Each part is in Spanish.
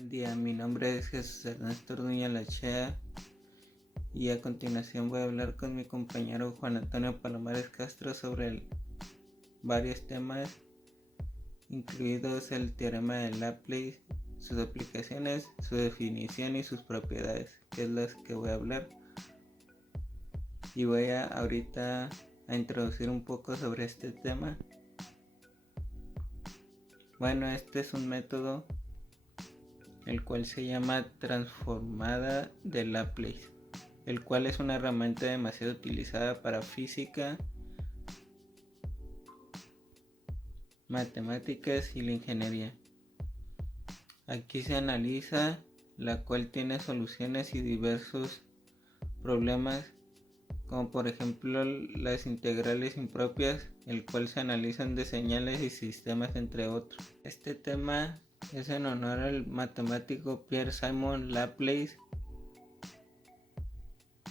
Buen día, mi nombre es Jesús Ernesto Orduña Lachea y a continuación voy a hablar con mi compañero Juan Antonio Palomares Castro sobre varios temas, incluidos el teorema de Laplace, sus aplicaciones, su definición y sus propiedades, que es las que voy a hablar. Y voy ahorita a introducir un poco sobre este tema. Bueno, este es un método el cual se llama transformada de Laplace, el cual es una herramienta demasiado utilizada para física, matemáticas y la ingeniería. Aquí se analiza, la cual tiene soluciones y diversos problemas, como por ejemplo las integrales impropias, el cual se analizan de señales y sistemas, entre otros. Este tema es en honor al matemático Pierre-Simon Laplace,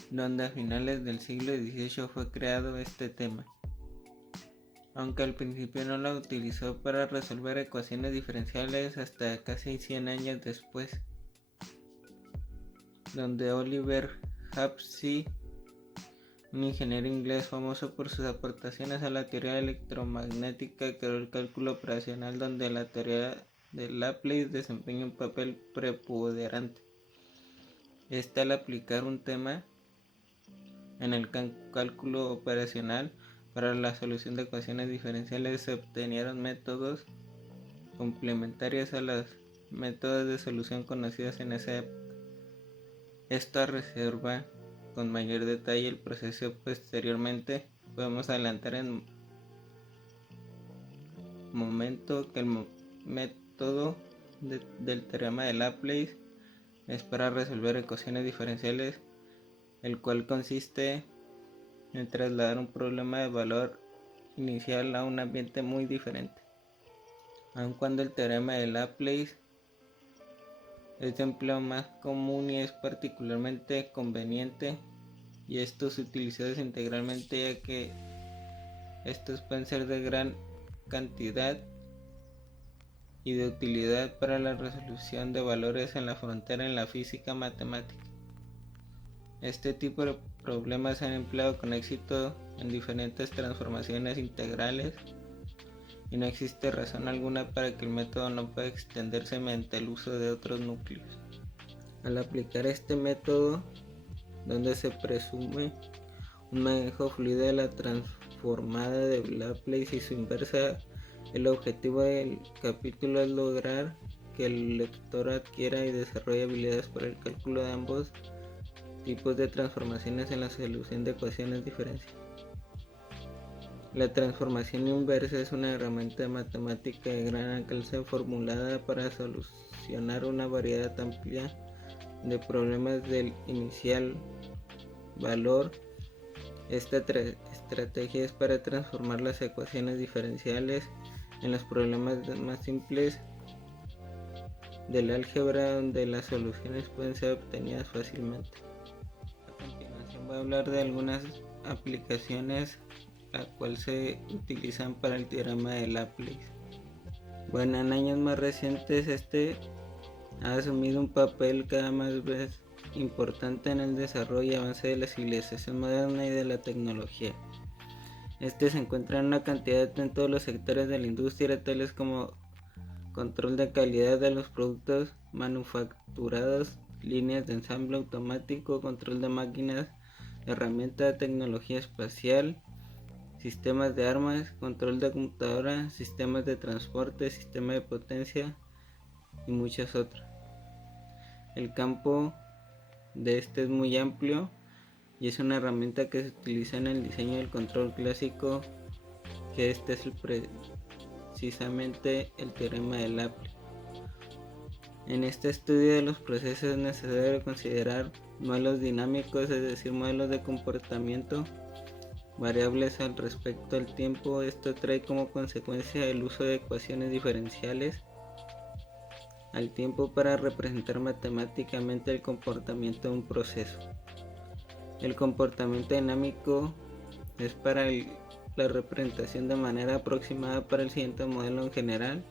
donde a finales del siglo XVIII fue creado este tema, aunque al principio no lo utilizó para resolver ecuaciones diferenciales hasta casi 100 años después, donde Oliver Hapsey, un ingeniero inglés famoso por sus aportaciones a la teoría electromagnética, creó el cálculo operacional, donde la teoría de Laplace desempeña un papel preponderante. Al aplicar un tema en el cálculo operacional para la solución de ecuaciones diferenciales, se obtenieron métodos complementarios a los métodos de solución conocidos en esa época. Esto reserva con mayor detalle el proceso posteriormente. Podemos adelantar en momento que el método del teorema de Laplace es para resolver ecuaciones diferenciales, el cual consiste en trasladar un problema de valor inicial a un ambiente muy diferente. Aun cuando el teorema de Laplace es de empleo más común y es particularmente conveniente, y estos utilizados integralmente, ya que estos pueden ser de gran cantidad y de utilidad para la resolución de valores en la frontera en la física matemática. Este tipo de problemas se han empleado con éxito en diferentes transformaciones integrales y no existe razón alguna para que el método no pueda extenderse mediante el uso de otros núcleos. Al aplicar este método, donde se presume un manejo fluido de la transformada de Laplace y su inversa, el objetivo del capítulo es lograr que el lector adquiera y desarrolle habilidades para el cálculo de ambos tipos de transformaciones en la solución de ecuaciones diferenciales. La transformación inversa es una herramienta matemática de gran alcance formulada para solucionar una variedad amplia de problemas del inicial valor. Esta estrategia es para transformar las ecuaciones diferenciales en los problemas más simples del álgebra, donde las soluciones pueden ser obtenidas fácilmente. A continuación voy a hablar de algunas aplicaciones las cuales se utilizan para el teorema de Laplace. Bueno, en años más recientes ha asumido un papel cada vez importante en el desarrollo y avance de la civilización moderna y de la tecnología. Se encuentra en una cantidad en todos los sectores de la industria, tales como control de calidad de los productos manufacturados, líneas de ensamble automático, control de máquinas, herramientas de tecnología espacial, sistemas de armas, control de computadora, sistemas de transporte, sistema de potencia y muchas otras. El campo de es muy amplio y es una herramienta que se utiliza en el diseño del control clásico, que es precisamente el teorema de Laplace. En este estudio de los procesos es necesario considerar modelos dinámicos, es decir, modelos de comportamiento variables al respecto al tiempo. Esto trae como consecuencia el uso de ecuaciones diferenciales al tiempo para representar matemáticamente el comportamiento de un proceso. El comportamiento dinámico es para la representación de manera aproximada para el siguiente modelo en general.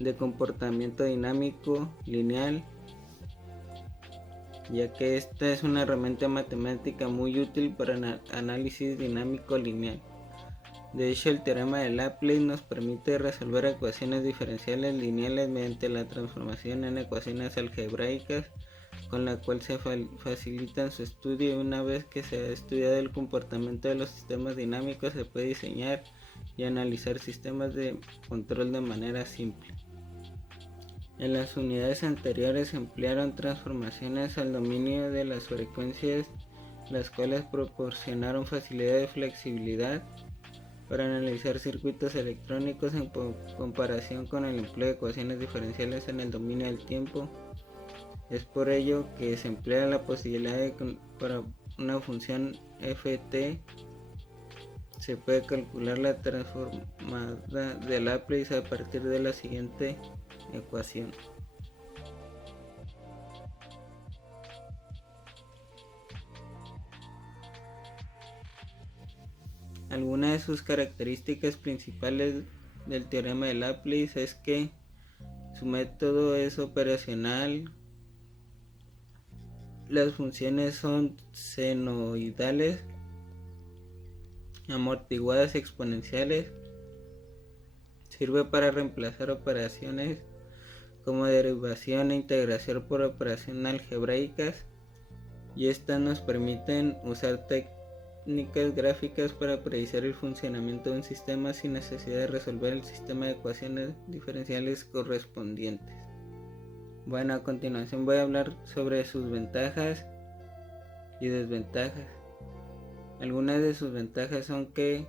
de comportamiento dinámico lineal, ya que esta es una herramienta matemática muy útil para análisis dinámico lineal. De hecho, el teorema de Laplace nos permite resolver ecuaciones diferenciales lineales mediante la transformación en ecuaciones algebraicas, con la cual se facilita su estudio, y una vez que se ha estudiado el comportamiento de los sistemas dinámicos, se puede diseñar y analizar sistemas de control de manera simple. En las unidades anteriores se emplearon transformaciones al dominio de las frecuencias, las cuales proporcionaron facilidad de flexibilidad para analizar circuitos electrónicos en comparación con el empleo de ecuaciones diferenciales en el dominio del tiempo. Es por ello que se emplea la posibilidad de que para una función ft se puede calcular la transformada de Laplace a partir de la siguiente ecuación. Algunas de sus características principales del teorema de Laplace es que su método es operacional, las funciones son senoidales, amortiguadas exponenciales, sirve para reemplazar operaciones como derivación e integración por operaciones algebraicas, y estas nos permiten usar técnicas gráficas para predecir el funcionamiento de un sistema sin necesidad de resolver el sistema de ecuaciones diferenciales correspondientes. Bueno, a continuación voy a hablar sobre sus ventajas y desventajas. Algunas de sus ventajas son que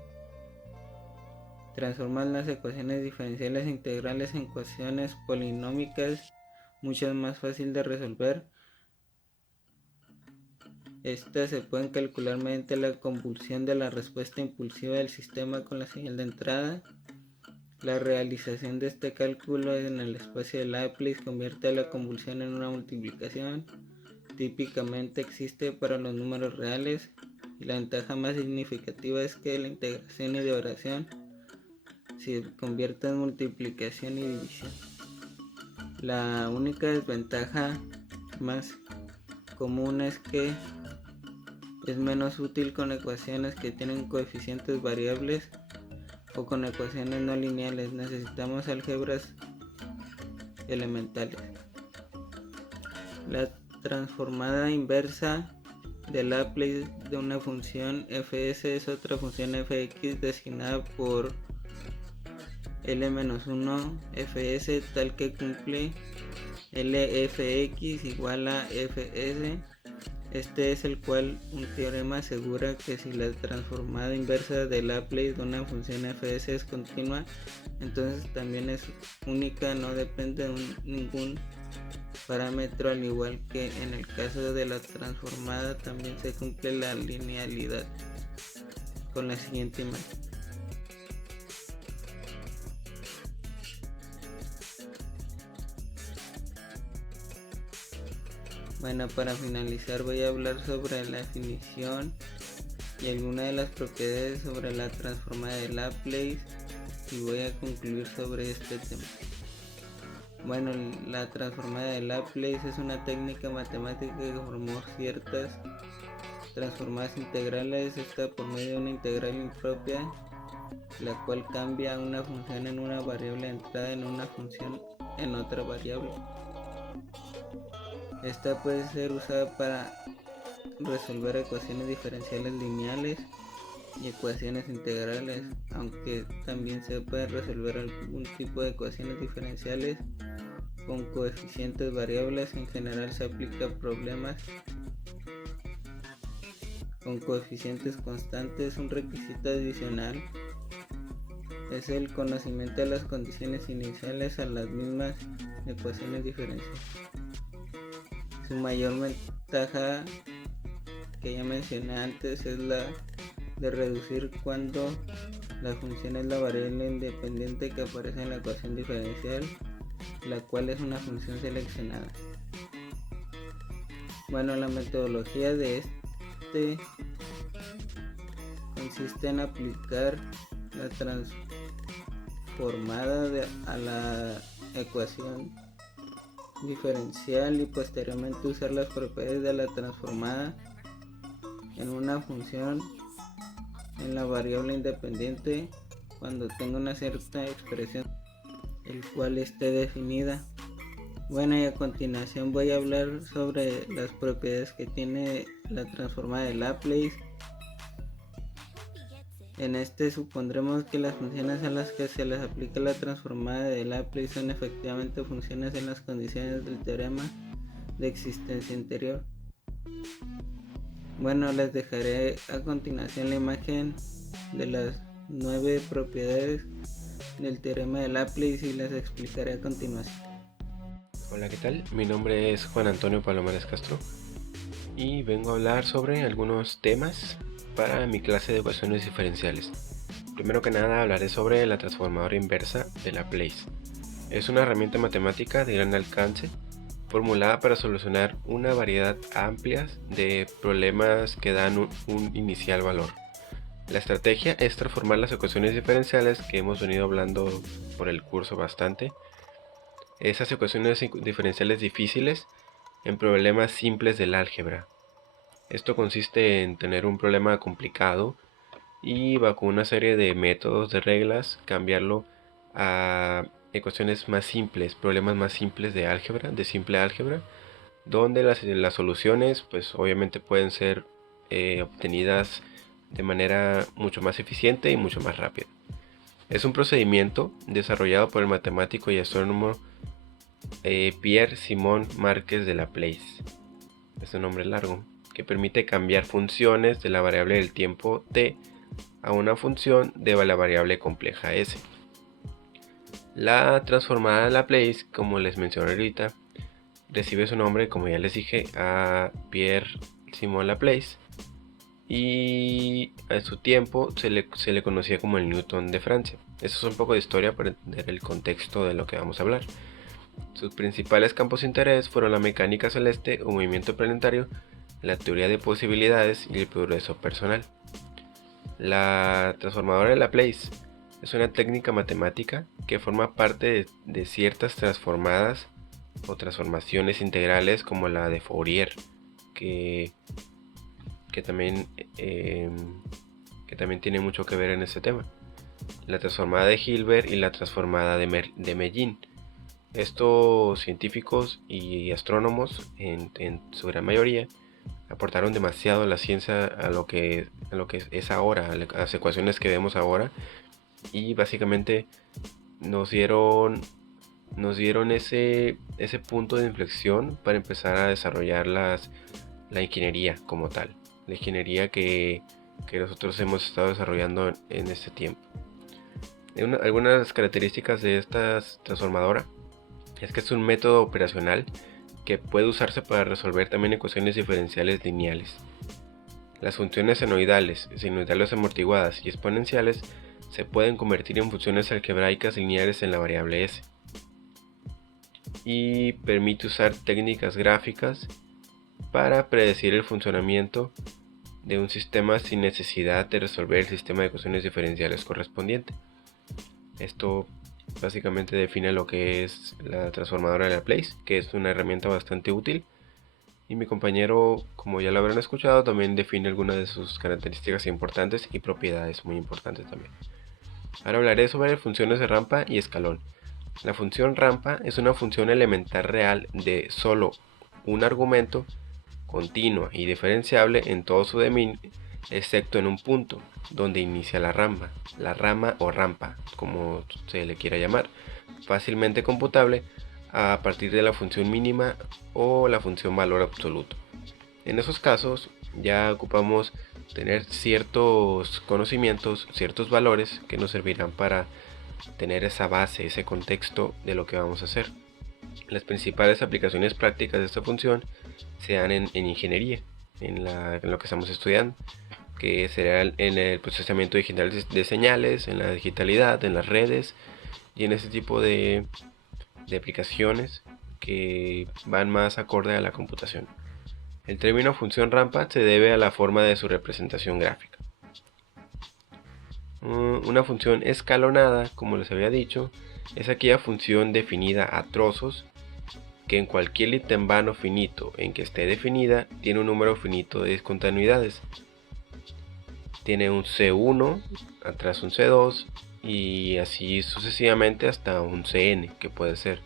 transforman las ecuaciones diferenciales e integrales en ecuaciones polinómicas mucho más fácil de resolver. Estas se pueden calcular mediante la convolución de la respuesta impulsiva del sistema con la señal de entrada. La realización de este cálculo en el espacio de Laplace convierte la convolución en una multiplicación. Típicamente existe para los números reales, y la ventaja más significativa es que la integración y división se convierte en multiplicación y división. La única desventaja más común es que es menos útil con ecuaciones que tienen coeficientes variables o con ecuaciones no lineales. Necesitamos álgebras elementales. La transformada inversa de Laplace de una función fs es otra función fx designada por L-1 fs, tal que cumple Lfx igual a fs. Este es el cual un teorema asegura que si la transformada inversa de Laplace de una función fs es continua, entonces también es única, no depende de ningún parámetro, al igual que en el caso de la transformada también se cumple la linealidad con la siguiente imagen. Bueno, para finalizar voy a hablar sobre la definición y algunas de las propiedades sobre la transformada de Laplace, y voy a concluir sobre este tema. Bueno, la transformada de Laplace es una técnica matemática que formó ciertas transformadas integrales. Esta por medio de una integral impropia, la cual cambia una función en una variable de entrada en una función en otra variable. Esta puede ser usada para resolver ecuaciones diferenciales lineales y ecuaciones integrales, aunque también se puede resolver algún tipo de ecuaciones diferenciales con coeficientes variables. En general se aplica a problemas con coeficientes constantes. Un requisito adicional es el conocimiento de las condiciones iniciales a las mismas ecuaciones diferenciales. Su mayor ventaja, que ya mencioné antes, es la de reducir cuando la función es la variable independiente que aparece en la ecuación diferencial, la cual es una función seleccionada. Bueno, la metodología de este consiste en aplicar la transformada a la ecuación diferencial y posteriormente usar las propiedades de la transformada en una función en la variable independiente cuando tenga una cierta expresión el cual esté definida. Bueno, y a continuación voy a hablar sobre las propiedades que tiene la transformada de Laplace. En este supondremos que las funciones a las que se les aplica la transformada de Laplace son efectivamente funciones en las condiciones del teorema de existencia interior. Bueno, les dejaré a continuación la imagen de las 9 propiedades del teorema de Laplace y les explicaré a continuación. Hola, ¿qué tal? Mi nombre es Juan Antonio Palomares Castro y vengo a hablar sobre algunos temas para mi clase de ecuaciones diferenciales. Primero que nada hablaré sobre la transformadora inversa de Laplace. Es una herramienta matemática de gran alcance formulada para solucionar una variedad amplia de problemas que dan un inicial valor. La estrategia es transformar las ecuaciones diferenciales que hemos venido hablando por el curso bastante, esas ecuaciones diferenciales difíciles, en problemas simples del álgebra. Esto consiste en tener un problema complicado y con una serie de métodos, de reglas, cambiarlo a ecuaciones más simples, problemas más simples de álgebra, de simple álgebra, donde las soluciones pues obviamente pueden ser obtenidas de manera mucho más eficiente y mucho más rápida. Es un procedimiento desarrollado por el matemático y astrónomo Pierre-Simon Marquès de Laplace, es un nombre largo, que permite cambiar funciones de la variable del tiempo t a una función de la variable compleja s. La transformada de Laplace, como les mencioné ahorita, recibe su nombre, como ya les dije, a Pierre-Simon Laplace, y a su tiempo se le conocía como el Newton de Francia. Eso es un poco de historia para entender el contexto de lo que vamos a hablar. Sus principales campos de interés fueron la mecánica celeste o movimiento planetario, la teoría de posibilidades y el progreso personal. La transformadora de Laplace es una técnica matemática que forma parte de ciertas transformadas o transformaciones integrales como la de Fourier, que también tiene mucho que ver en este tema. La transformada de Hilbert y la transformada de Mellin. Estos científicos y astrónomos, en su gran mayoría, aportaron demasiado a la ciencia, a lo que es ahora, a las ecuaciones que vemos ahora, y básicamente nos dieron ese punto de inflexión para empezar a desarrollar la ingeniería como tal, la ingeniería que nosotros hemos estado desarrollando en este tiempo. Algunas características de esta transformadora es que es un método operacional que puede usarse para resolver también ecuaciones diferenciales lineales. Las funciones senoidales, sinusoidales amortiguadas y exponenciales se pueden convertir en funciones algebraicas lineales en la variable s. Y permite usar técnicas gráficas para predecir el funcionamiento de un sistema sin necesidad de resolver el sistema de ecuaciones diferenciales correspondiente. Esto básicamente define lo que es la transformadora de Laplace, que es una herramienta bastante útil, y mi compañero, como ya lo habrán escuchado, también define algunas de sus características importantes y propiedades muy importantes también. Ahora hablaré sobre funciones de rampa y escalón. La función rampa es una función elemental real de solo un argumento, continua y diferenciable en todo su dominio, excepto en un punto donde inicia la rama o rampa, como se le quiera llamar, fácilmente computable a partir de la función mínima o la función valor absoluto. En esos casos ya ocupamos tener ciertos conocimientos, ciertos valores que nos servirán para tener esa base, ese contexto de lo que vamos a hacer. Las principales aplicaciones prácticas de esta función se dan en ingeniería, en lo que estamos estudiando, que será en el procesamiento digital de señales, en la digitalidad, en las redes y en ese tipo de aplicaciones que van más acorde a la computación. El término función rampa se debe a la forma de su representación gráfica. Una función escalonada, como les había dicho, es aquella función definida a trozos que en cualquier ítem vano finito en que esté definida tiene un número finito de discontinuidades. Tiene un C1, atrás un C2 y así sucesivamente hasta un Cn que puede ser.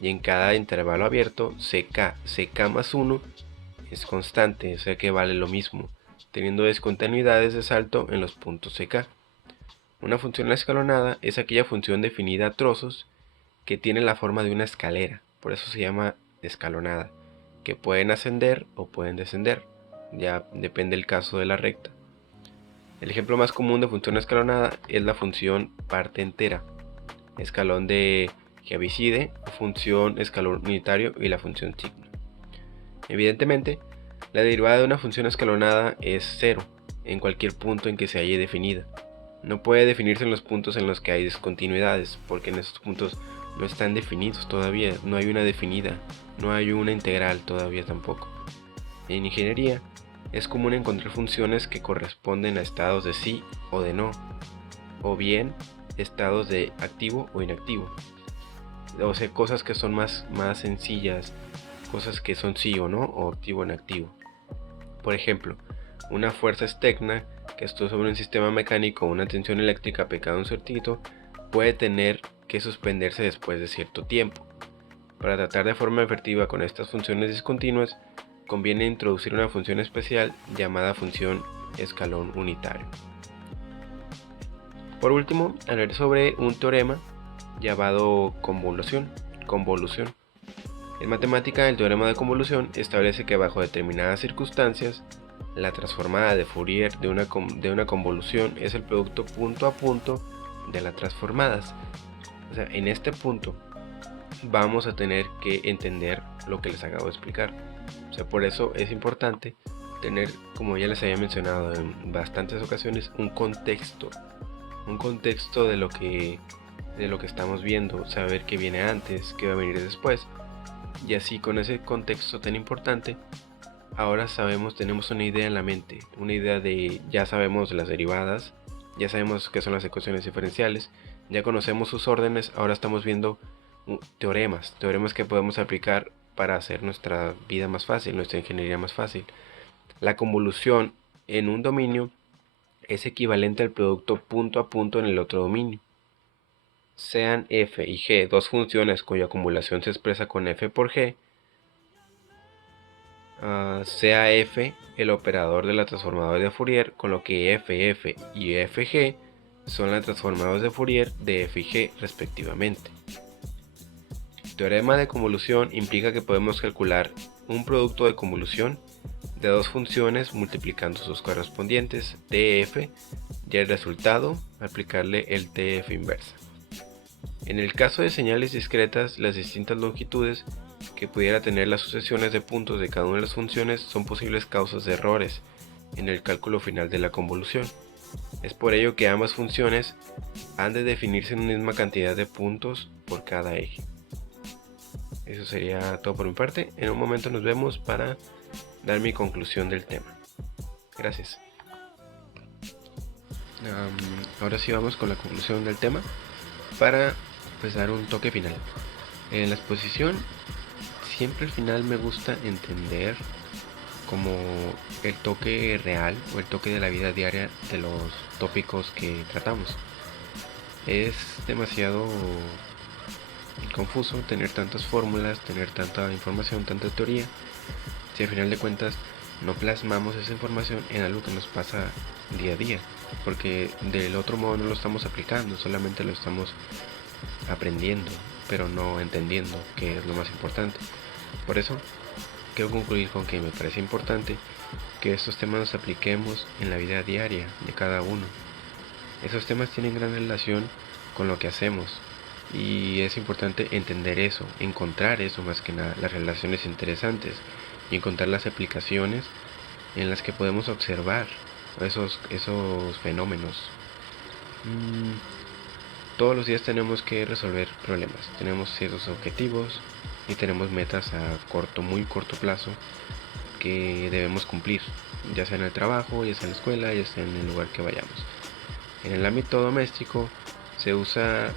Y en cada intervalo abierto ck más 1 es constante, o sea que vale lo mismo, teniendo discontinuidades de salto en los puntos ck. Una función escalonada es aquella función definida a trozos que tiene la forma de una escalera, por eso se llama escalonada, que pueden ascender o pueden descender, ya depende del caso de la recta. El ejemplo más común de función escalonada es la función parte entera, escalón de Heaviside, función escalón unitario y la función signo. Evidentemente, la derivada de una función escalonada es 0 en cualquier punto en que se halle definida. No puede definirse en los puntos en los que hay discontinuidades, porque en esos puntos no están definidos todavía, no hay una definida, no hay una integral todavía tampoco. En ingeniería, es común encontrar funciones que corresponden a estados de sí o de no, o bien estados de activo o inactivo. O sea, cosas que son más sencillas, cosas que son sí o no, o activo o inactivo. Por ejemplo, una fuerza externa que está sobre un sistema mecánico o una tensión eléctrica aplicada a un circuito puede tener que suspenderse después de cierto tiempo. Para tratar de forma efectiva con estas funciones discontinuas, conviene introducir una función especial llamada función escalón unitario. Por último, hablaré sobre un teorema llamado convolución. En matemática, el teorema de convolución establece que bajo determinadas circunstancias, la transformada de Fourier de una convolución es el producto punto a punto de las transformadas. O sea, en este punto vamos a tener que entender lo que les acabo de explicar. O sea, por eso es importante tener, como ya les había mencionado en bastantes ocasiones, un contexto de lo que estamos viendo, saber qué viene antes, qué va a venir después. Y así, con ese contexto tan importante, ahora tenemos una idea en la mente, una idea ya sabemos las derivadas, ya sabemos qué son las ecuaciones diferenciales, ya conocemos sus órdenes, ahora estamos viendo teoremas que podemos aplicar para hacer nuestra vida más fácil, nuestra ingeniería más fácil. La convolución en un dominio es equivalente al producto punto a punto en el otro dominio. Sean f y g dos funciones cuya acumulación se expresa con f por g, sea f el operador de la transformadora de Fourier, con lo que f y fg son las transformadoras de Fourier de f y g respectivamente. El teorema de convolución implica que podemos calcular un producto de convolución de dos funciones multiplicando sus correspondientes df y el resultado aplicarle el tf inversa. En el caso de señales discretas, las distintas longitudes que pudiera tener las sucesiones de puntos de cada una de las funciones son posibles causas de errores en el cálculo final de la convolución. Es por ello que ambas funciones han de definirse en una misma cantidad de puntos por cada eje. Eso sería todo por mi parte. En un momento nos vemos para dar mi conclusión del tema. Gracias. Ahora sí vamos con la conclusión del tema para dar un toque final. En la exposición siempre al final me gusta entender como el toque real o el toque de la vida diaria de los tópicos que tratamos. Es demasiado confuso tener tantas fórmulas, tener tanta información, tanta teoría, si al final de cuentas no plasmamos esa información en algo que nos pasa día a día, porque del otro modo no lo estamos aplicando, solamente lo estamos aprendiendo, pero no entendiendo, que es lo más importante. Por eso quiero concluir con que me parece importante que estos temas los apliquemos en la vida diaria de cada uno. Esos temas tienen gran relación con lo que hacemos y es importante entender eso, encontrar eso más que nada, las relaciones interesantes y encontrar las aplicaciones en las que podemos observar esos fenómenos. Todos los días tenemos que resolver problemas, tenemos ciertos objetivos y tenemos metas a muy corto plazo que debemos cumplir, ya sea en el trabajo, ya sea en la escuela, ya sea en el lugar que vayamos. En el ámbito doméstico se usa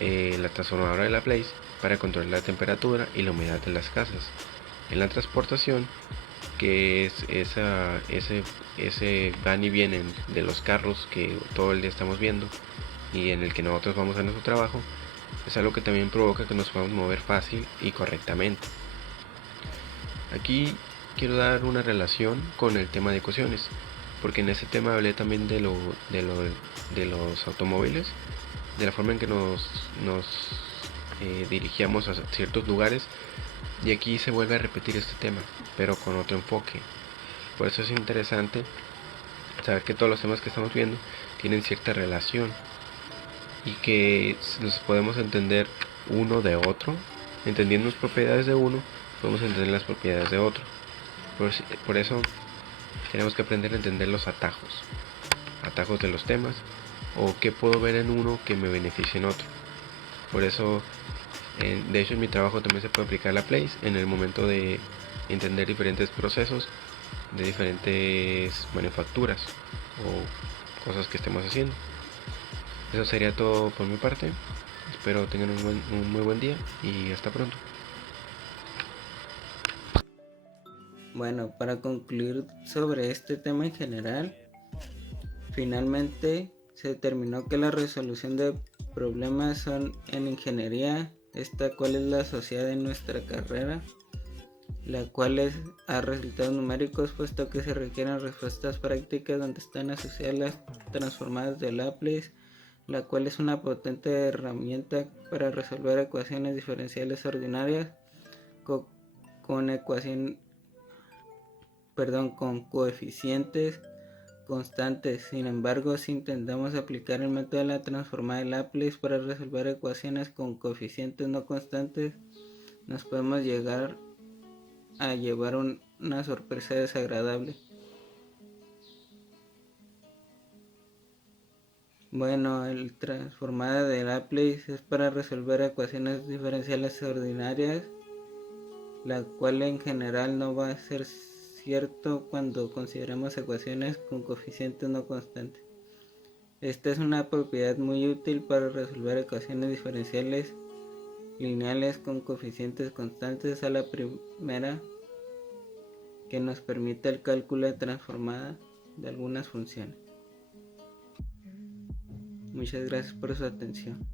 la transformadora de Laplace para controlar la temperatura y la humedad de las casas. En la transportación, que es ese van y vienen de los carros que todo el día estamos viendo y en el que nosotros vamos a nuestro trabajo, es algo que también provoca que nos podamos mover fácil y correctamente. Aquí quiero dar una relación con el tema de ecuaciones, porque en ese tema hablé también de los automóviles, de la forma en que nos dirigíamos a ciertos lugares, y aquí se vuelve a repetir este tema, pero con otro enfoque. Por eso es interesante saber que todos los temas que estamos viendo tienen cierta relación y que los podemos entender uno de otro. Entendiendo las propiedades de uno, podemos entender las propiedades de otro. Por eso tenemos que aprender a entender los atajos de los temas, o qué puedo ver en uno que me beneficie en otro. Por eso, de hecho, en mi trabajo también se puede aplicar Laplace en el momento de entender diferentes procesos de diferentes manufacturas o cosas que estemos haciendo. Eso sería todo por mi parte. Espero tengan un muy buen día y hasta pronto. Bueno, para concluir sobre este tema en general, finalmente se determinó que la resolución de problemas son en ingeniería, esta cual es la asociada en nuestra carrera, la cual es a resultados numéricos, puesto que se requieren respuestas prácticas donde están asociadas las transformadas de Laplace, la cual es una potente herramienta para resolver ecuaciones diferenciales ordinarias con coeficientes constantes. Sin embargo, si intentamos aplicar el método de la transformada de Laplace para resolver ecuaciones con coeficientes no constantes, nos podemos llegar a llevar una sorpresa desagradable. Bueno, el transformada de Laplace es para resolver ecuaciones diferenciales ordinarias, la cual en general no va a ser cierto cuando consideramos ecuaciones con coeficientes no constantes. Esta es una propiedad muy útil para resolver ecuaciones diferenciales lineales con coeficientes constantes a la primera, que nos permite el cálculo de transformada de algunas funciones. Muchas gracias por su atención.